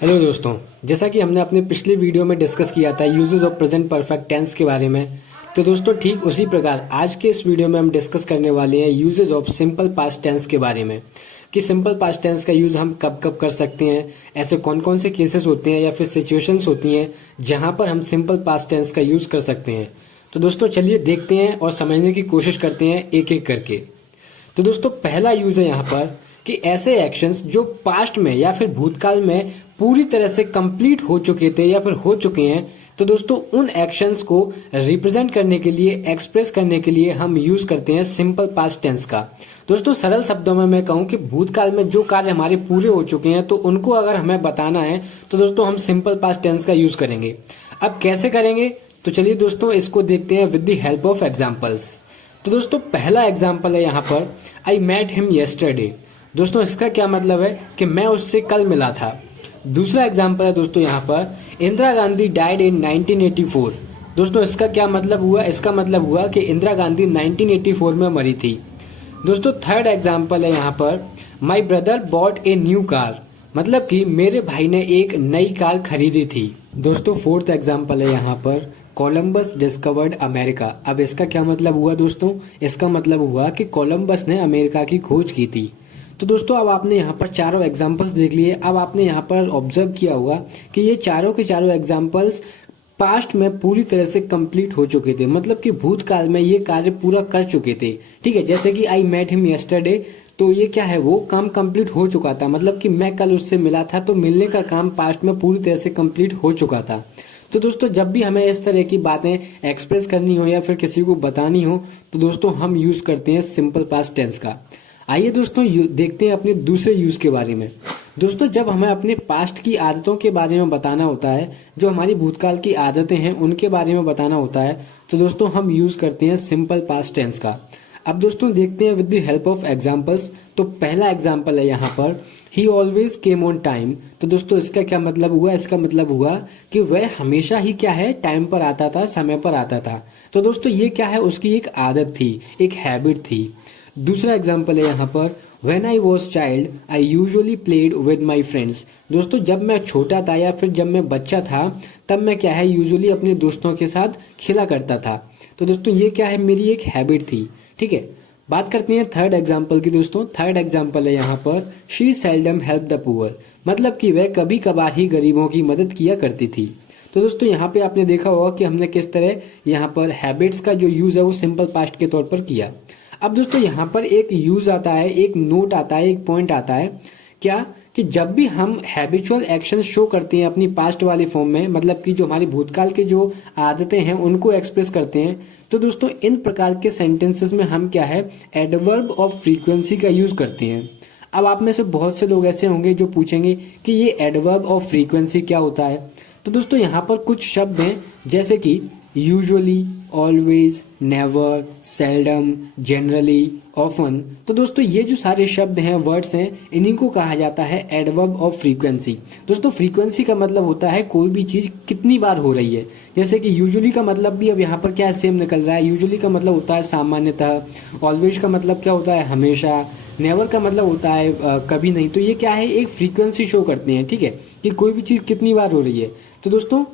Hello दोस्तों, जैसा कि हमने अपने पिछले वीडियो में डिस्कस किया था uses of present perfect tense के बारे में। तो दोस्तों ठीक उसी प्रकार आज के इस वीडियो में हम डिस्कस करने वाले हैं uses of simple past tense के बारे में कि सिंपल पास्ट टेंस का यूज हम कब कब कर सकते हैं, ऐसे कौन कौन से केसेस होते हैं या फिर सिचुएशंस होती हैं जहां पर हम सिंपल पास्ट टेंस का यूज कर सकते हैं। तो दोस्तों चलिए देखते हैं और समझने की कोशिश करते हैं एक एक करके। तो दोस्तों पहला यूज है यहाँ पर कि ऐसे एक्शंस जो पास्ट में या फिर भूतकाल में पूरी तरह से कंप्लीट हो चुके थे या फिर हो चुके हैं, तो दोस्तों उन एक्शंस को रिप्रेजेंट करने के लिए, एक्सप्रेस करने के लिए हम यूज करते हैं सिंपल पास्ट टेंस का। दोस्तों सरल शब्दों में मैं कहूं कि भूतकाल में जो कार्य हमारे पूरे हो चुके हैं तो उनको अगर हमें बताना है तो दोस्तों हम सिंपल पास्ट टेंस का यूज करेंगे। अब कैसे करेंगे, तो चलिए दोस्तों इसको देखते हैं with the help of examples. तो दोस्तों पहला एग्जाम्पल है यहाँ पर आई मेट हिम येस्टरडे। दोस्तों इसका क्या मतलब है कि मैं उससे कल मिला था। दूसरा एग्जाम्पल है दोस्तों यहाँ पर इंदिरा गांधी डाइड इन 1984। दोस्तों इसका क्या मतलब हुआ, इसका मतलब हुआ कि इंदिरा गांधी 1984 में मरी थी। दोस्तों थर्ड एग्जाम्पल है यहाँ पर my brother bot a new car, मतलब कि मेरे भाई ने एक नई कार खरीदी थी। दोस्तों फोर्थ एग्जाम्पल है यहाँ पर कोलंबस डिस्कवर्ड अमेरिका। अब इसका क्या मतलब हुआ दोस्तों, इसका मतलब हुआ कि कोलंबस ने अमेरिका की खोज की थी। तो दोस्तों अब आपने यहाँ पर चारों एग्जाम्पल्स देख लिए। अब आपने यहाँ पर ऑब्जर्व किया होगा कि ये चारों के चारों एग्जाम्पल्स पास्ट में पूरी तरह से कंप्लीट हो चुके थे, मतलब कि भूतकाल में ये कार्य पूरा कर चुके थे। ठीक है, जैसे कि आई मेट हिम यस्टरडे, तो ये क्या है, वो काम कंप्लीट हो चुका था, मतलब कि मैं कल उससे मिला था, तो मिलने का काम पास्ट में पूरी तरह से कंप्लीट हो चुका था। तो दोस्तों जब भी हमें इस तरह की बातें एक्सप्रेस करनी हो या फिर किसी को बतानी हो तो दोस्तों हम यूज करते हैं सिंपल पास्ट टेंस का। आइए दोस्तों देखते हैं अपने दूसरे यूज के बारे में। दोस्तों जब हमें अपने पास्ट की आदतों के बारे में बताना होता है, जो हमारी भूतकाल की आदतें हैं उनके बारे में बताना होता है, तो दोस्तों हम यूज करते हैं सिंपल पास्ट टेंस का। अब दोस्तों देखते हैं with the help of examples. तो पहला एग्जांपल है यहाँ पर ही ऑलवेज केम ऑन टाइम। तो दोस्तों इसका क्या मतलब हुआ, इसका मतलब हुआ कि वह हमेशा ही क्या है, टाइम पर आता था, समय पर आता था। तो दोस्तों ये क्या है, उसकी एक आदत थी, एक हैबिट थी। दूसरा एग्जाम्पल है यहाँ पर When I was child, I usually played with my friends। दोस्तों जब मैं छोटा था या फिर जब मैं बच्चा था तब मैं क्या है, यूजुअली अपने दोस्तों के साथ खेला करता था। तो दोस्तों ये क्या है, मेरी एक हैबिट थी। ठीक है, बात करते हैं थर्ड एग्जाम्पल की। दोस्तों थर्ड एग्जाम्पल है यहाँ पर she seldom help the poor, मतलब कि वह कभी कभार ही गरीबों की मदद किया करती थी। तो दोस्तों यहाँ पे आपने देखा होगा कि हमने किस तरह यहाँ पर हैबिट्स का जो यूज है वो सिंपल पास्ट के तौर पर किया। अब दोस्तों यहाँ पर एक यूज आता है, एक नोट आता है, एक पॉइंट आता है, क्या कि जब भी हम हैबिचुअल एक्शन शो करते हैं अपनी पास्ट वाली फॉर्म में, मतलब कि जो हमारी भूतकाल के जो आदतें हैं उनको एक्सप्रेस करते हैं, तो दोस्तों इन प्रकार के सेंटेंसेस में हम क्या है, एडवर्ब ऑफ फ्रीक्वेंसी का यूज करते हैं। अब आप में से बहुत से लोग ऐसे होंगे जो पूछेंगे कि ये एडवर्ब ऑफ फ्रीक्वेंसी क्या होता है। तो दोस्तों यहाँ पर कुछ शब्द हैं जैसे कि usually, always, never, seldom, generally, often. तो दोस्तों ये जो सारे शब्द हैं, वर्ड्स हैं, इन्हीं को कहा जाता है एडवर्ब ऑफ फ्रीक्वेंसी। दोस्तों फ्रीक्वेंसी का मतलब होता है कोई भी चीज कितनी बार हो रही है। जैसे कि यूजुअली का मतलब भी अब यहाँ पर क्या सेम निकल रहा है। यूजुअली का मतलब होता है सामान्यतः, ऑलवेज का मतलब क्या होता है, हमेशा, नेवर का मतलब होता है कभी नहीं। तो ये क्या है, एक फ्रीक्वेंसी शो करते हैं, ठीक है, कि कोई भी चीज कितनी बार हो रही है। तो दोस्तों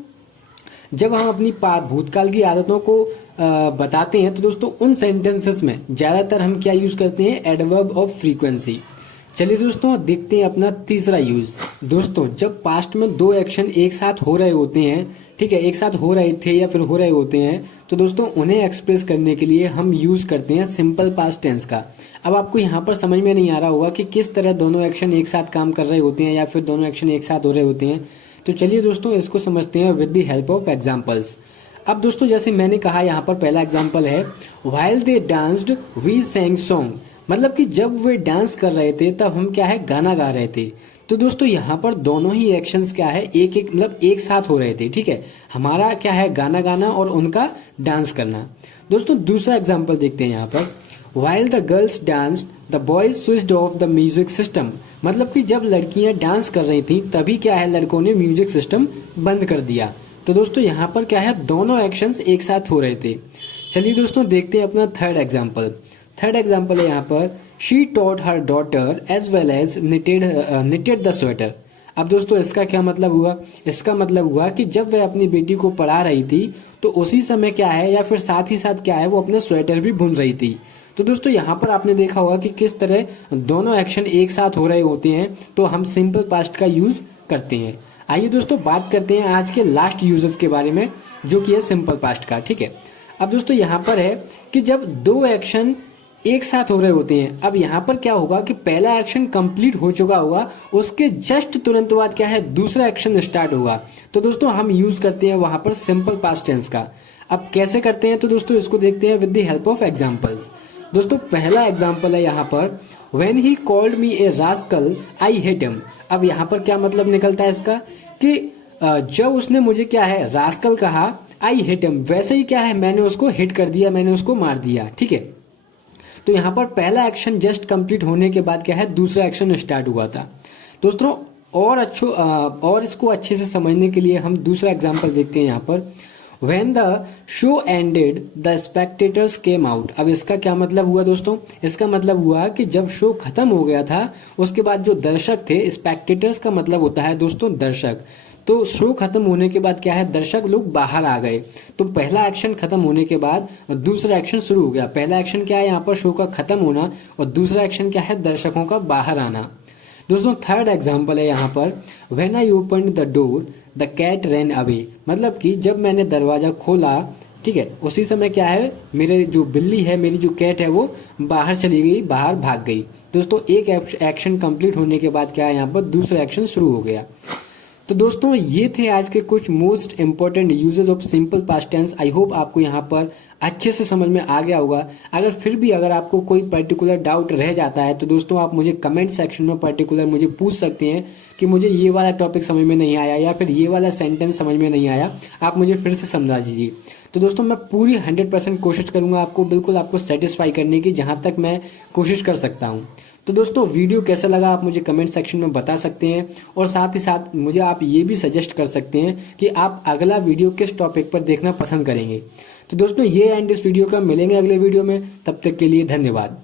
जब हम अपनी भूतकाल की आदतों को बताते हैं तो दोस्तों उन सेंटेंसेस में ज्यादातर हम क्या यूज करते हैं, एडवर्ब ऑफ फ्रीक्वेंसी। चलिए दोस्तों देखते हैं अपना तीसरा यूज। दोस्तों जब पास्ट में दो एक्शन एक साथ हो रहे होते हैं, ठीक है, एक साथ हो रहे थे या फिर हो रहे होते हैं, तो दोस्तों उन्हें एक्सप्रेस करने के लिए हम यूज करते हैं सिंपल पास्ट टेंस का। अब आपको यहाँ पर समझ में नहीं आ रहा होगा कि किस तरह दोनों एक्शन एक साथ काम कर रहे होते हैं या फिर दोनों एक्शन एक साथ हो रहे होते हैं। तो चलिए दोस्तों इसको समझते हैं with the help of examples. अब दोस्तों जैसे मैंने कहा, यहाँ पर पहला एग्जांपल है while they danced we sang song, मतलब कि जब वे डांस कर रहे थे तब हम क्या है, गाना गा रहे थे। तो दोस्तों यहाँ पर दोनों ही एक्शंस क्या है, एक एक मतलब एक साथ हो रहे थे। ठीक है, हमारा क्या है, गाना गाना और उनका डांस करना। दोस्तों दूसरा एग्जाम्पल देखते हैं यहाँ पर While the girls danced, the boys switched off the music system, मतलब कि जब लड़कियां डांस कर रही थी तभी क्या है, लड़कों ने म्यूजिक सिस्टम बंद कर दिया। तो दोस्तों यहाँ पर क्या है, दोनों एक्शंस एक साथ हो रहे थे। चलिए दोस्तों देखते हैं अपना थर्ड एग्जाम्पल। थर्ड एग्जाम्पल है यहाँ पर she taught her daughter as well as knitted the sweater. अब दोस्तों इसका क्या मतलब हुआ? इसका मतलब हुआ कि जब वह अपनी बेटी को पढ़ा रही थी तो उसी समय क्या है, या फिर साथ ही साथ क्या है, वो अपने स्वेटर भी बुन रही थी। तो दोस्तों यहाँ पर आपने देखा होगा कि किस तरह दोनों एक्शन एक साथ हो रहे होते हैं तो हम सिंपल पास्ट का यूज करते हैं। आइए दोस्तों बात करते हैं आज के लास्ट यूजेस के बारे में, जो कि है सिंपल पास्ट का। ठीक है, अब दोस्तों यहाँ पर है कि जब दो एक्शन एक साथ हो रहे होते हैं, अब यहाँ पर क्या होगा कि पहला एक्शन कंप्लीट हो चुका होगा, उसके जस्ट तुरंत बाद क्या है, दूसरा एक्शन स्टार्ट होगा। तो दोस्तों हम यूज करते हैं वहां पर सिंपल पास्ट टेंस का। अब कैसे करते हैं, तो दोस्तों इसको देखते हैं with the help of examples. दोस्तों पहला एग्जांपल है यहाँ पर, when he called me A rascal I hate him. अब यहाँ पर क्या मतलब निकलता है इसका कि जब उसने मुझे क्या है रास्कल कहा, आई हेट हिम, वैसे ही क्या है मैंने उसको हिट कर दिया, मैंने उसको मार दिया। ठीक है, तो यहाँ पर पहला एक्शन जस्ट कंप्लीट होने के बाद क्या है, दूसरा एक्शन स्टार्ट हुआ था। दोस्तों और इसको अच्छे से समझने के लिए हम दूसरा एग्जांपल देखते हैं यहाँ पर, When the show ended, the spectators came out। अब इसका क्या मतलब हुआ दोस्तों? इसका मतलब हुआ कि जब शो खत्म हो गया था उसके बाद जो दर्शक थे, स्पेक्टेटर्स का मतलब होता है दोस्तों दर्शक, तो शो खत्म होने के बाद क्या है, दर्शक लोग बाहर आ गए। तो पहला एक्शन खत्म होने के बाद दूसरा एक्शन शुरू हो गया। पहला एक्शन क्या है यहाँ पर, शो का खत्म होना, और दूसरा एक्शन क्या है, दर्शकों का बाहर आना। दोस्तों थर्ड एग्जाम्पल है यहाँ पर, when I open the door the cat ran away. मतलब कि जब मैंने दरवाजा खोला, ठीक है, उसी समय क्या है, मेरे जो बिल्ली है, मेरी जो कैट है, वो बाहर चली गई, बाहर भाग गई। दोस्तों एक एक्शन कंप्लीट होने के बाद क्या है, यहाँ पर दूसरा एक्शन शुरू हो गया। तो दोस्तों ये थे आज के कुछ most important uses of simple past tense. I hope आपको यहाँ पर अच्छे से समझ में आ गया होगा। अगर आपको कोई पर्टिकुलर डाउट रह जाता है तो दोस्तों आप मुझे कमेंट सेक्शन में पर्टिकुलर मुझे पूछ सकते हैं कि मुझे ये वाला टॉपिक समझ में नहीं आया या फिर ये वाला सेंटेंस समझ में नहीं आया, आप मुझे फिर से समझा दीजिए। तो दोस्तों मैं पूरी 100% कोशिश करूंगा आपको सेटिस्फाई करने की, जहां तक मैं कोशिश कर सकता हूं। तो दोस्तों वीडियो कैसा लगा आप मुझे कमेंट सेक्शन में बता सकते हैं, और साथ ही साथ मुझे आप ये भी सजेस्ट कर सकते हैं कि आप अगला वीडियो किस टॉपिक पर देखना पसंद करेंगे। तो दोस्तों ये एंड इस वीडियो का, मिलेंगे अगले वीडियो में, तब तक के लिए धन्यवाद।